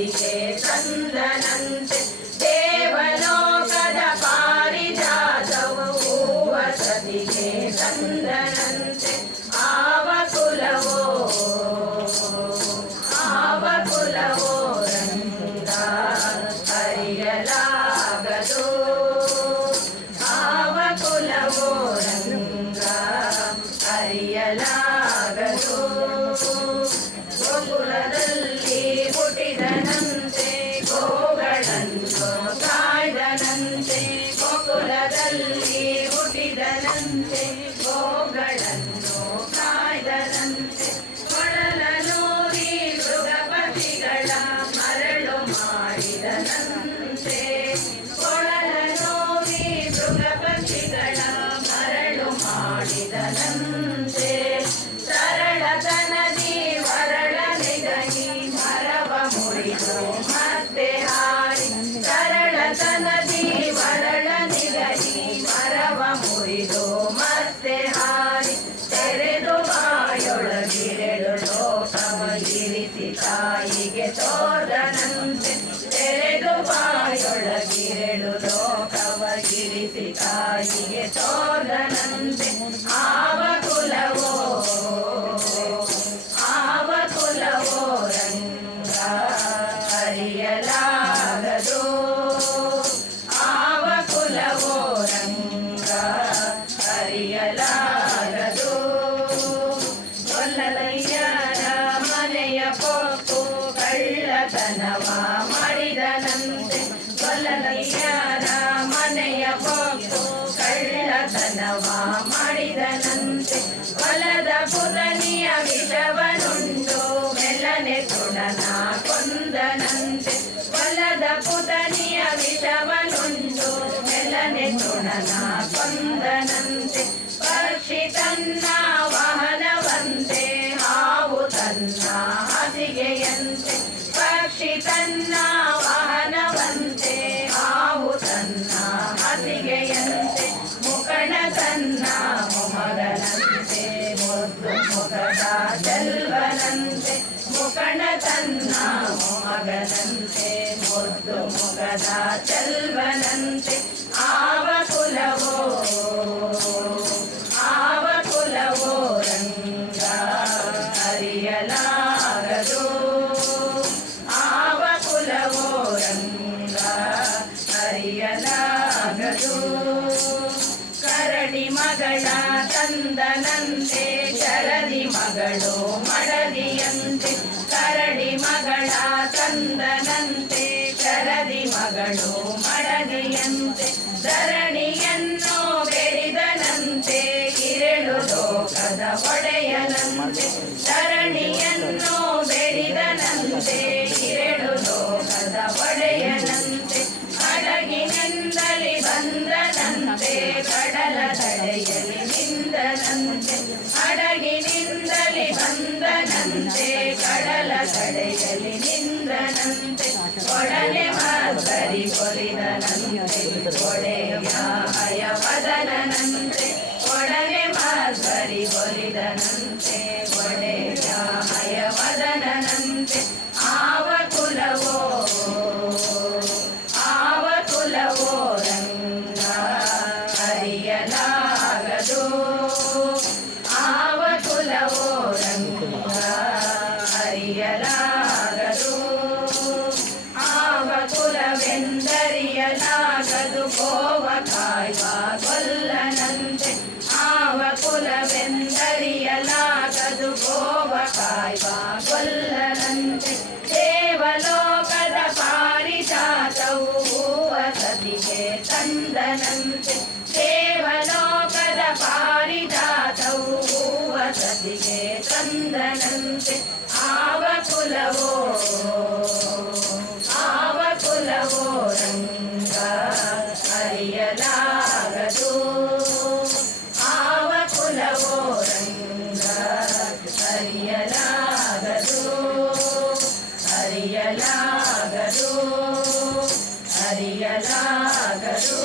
ಸದಿಗೆ ಚಂದನಂತೆ ದೇವಲೋಕದ ಪಾರಿಜಾತವು ಹೂವ ಸದಿಗೆ ಚಂದನಂತೆ ಆವ ಕುಲವೋ ರಂಗ ಅರಿಯಲಾಗದು ಆವ ಕುಲವೋ ರಂಗ ಅರಿಯಲಾಗದು ಗೋಕುಲದಲ್ಲಿ ಹುಟ್ಟಿದನಂತೆ ಗೋಗಳನ್ನು ಕಾಯ್ದನಂತೆ ಗೋಕುಲದಲ್ಲಿ ಹುಟ್ಟಿದನಂತೆ ಗೋಗಳನ್ನು ಕಾಯ್ದನಂತೆ ಕೊಳಲನೂರಿ ಮೃಗ ಪಕ್ಷಿಗಳ ಮರಳು ಮಾಡಿದನಂತೆ ಕೊಳಲನೂರಿ ಮೃಗ ಪಕ್ಷಿಗಳ ಮರಳು ಮಾಡಿದನಂತೆ ಸರಳತನದಿ ವರಳನೆಗನಿ ಮರವ ಮುರಿದು ಮತ್ತೆ ಹಾರಿ ಸರಳತನದಿ ವರಳನೆಗನಿ ಮರವ ಮುರಿದು ಮತ್ತೆ ಹಾರಿ ತೆರೆದು ಬಾಯೊಳಗಿರೆಳು ಲೋಕವಗಿರಿಸಿ ತಾಯಿಗೆ ತೋರನಂತೆ ತೆರೆದು ಬಾಯೊಳಗಿರೆಳು ಲೋಕವಗಿರಿಸಿ ತಾಯಿಗೆ ತೋರನಂತೆ ಆವ ಕುಲವೋ ರಂಗ ಅರಿಯಲಾಗದು ಆವ ಕುಲವೋ ರಂಗ ಅರಿಯಲಾಗದು ಗೊಲ್ಲಲಯ್ಯರ ಮನೆಯ ಪೊಕ್ಕು ಕಳ್ಳತನವ ಮಾಡಿದನಂತೆ ಗೊಲ್ಲಲಯ್ಯರ ಮನೆಯ ಪೊಕ್ಕು ಕಳ್ಳತನವ ಮಾಡಿದನಂತೆ ಹೊಲದ ಪುರನಿಯ ವಿಷವನುಂಡು ಮೆಲ್ಲನೆ ಸುಡನ ಕೊಂದನಂತೆ ಹೊಲದ ಪುತನಿಯ ವಿಷವನುಂಡು ಮೆಲ್ಲನೆ ಸುಡನ ಕೊಂದನಂತೆ ಪಕ್ಷಿ ತನ್ನ ವಾಹನವಂತೆ ಹಾವು ತನ್ನ ಹಾಸಿಗೆಯಂತೆ ಪಕ್ಷಿ ತನ್ನ ವಾಹನವಂತೆ ಹಾವು ತನ್ನ ಹಾಸಿಗೆಯಂತೆ ಮುಖಣ ತನ್ನ ಮೊಮ್ಮಗನಂತೆ ಮುದ್ದು ಮುಖದ ಚೆಲ್ವನಂತೆ ಮುಖಣ ತನ್ನ ಮೊಮ್ಮಗನಂತೆ ಮುದ್ದು ಮುಖದ ಚೆಲ್ವನಂತೆ ಆವ ಕುಲವೋ ರಂಗ ಅರಿಯಲಾಗದು ಆವ ಕುಲವೋ ರಂಗ ಅರಿಯಲಾಗದು ಕರಡಿ ಮಗಳ ತಂದನಂತೆ ಶರದಿ ಮಗಳು ಮಡದಿಯಂತೆ ಕರಡಿ ಮಗಳ ತಂದನಂತೆ ಶರದಿ ಮಗಳು ಮಡದಿಯಂತೆ ಧರಣಿಯನ್ನು ಬೆಳೆದನಂತೆ ಇರೆಳು ಲೋಕದ ಒಡೆಯನಂತೆ ಧರಣಿಯನ್ನು ಬೆಳೆದನಂತೆ ಇರೆಳು ಲೋಕದ ಒಡೆಯನಂತೆ ಹಡಗಿನಿಂದಲಿ ಬಂದನಂತೆ ಕಡಲ ತಡೆಯಲಿ ನಿಂದನಂತೆ ಹಡಗಿನಿಂದಲಿ ಬಂದನಂತೆ ಕಡಲ ತಡೆಯಲಿ ನಿಂದನಂತೆ ಒಡನೆ ಮಾರ್ಗರಿ ಕೊಲಿದನಂತೆ ಒಡೆಯ ಹಯವದನಂತೆ ಒಡನೆ ಮಾರ್ಗರಿ ಕೊಲಿದನಂತೆ ಒಡೆಯ ಹಯವದನಂತೆ ಆವ ಕುಲವೋ ರಂಗ ಅರಿಯಲಾಗದು ಆವ ಕುಲವೋ ರಂಗ ಅರಿಯಲಾಗದು ಆವ ಕುಲವೆಂದರಿಯಲಾಗದು ಗೋವ ಕಾಯ್ವ ಗೊಲ್ಲನಂತೆ ಆವ ಕುಲವೆಂದರಿಯಲಾಗದು ಗೋವ ಕಾಯ್ವ ಗೊಲ್ಲನಂತೆ ದೇವಲೋಕದ ಪಾರಿಜಾತವು ಹೂವ ಸದಿಗೆ ತಂದನಂತೆ ದೇವಲೋಕದ ಪಾರಿಜಾತವು ಹೂವ ಸದಿಗೆ ತಂದನಂತೆ ಆವ ಕುಲವೋ ರಂಗ ಅರಿಯಲಾಗದು ಆವ ಕುಲವೋ ರಂಗ ಅರಿಯಲಾಗದು ಅರಿಯಲಾಗದು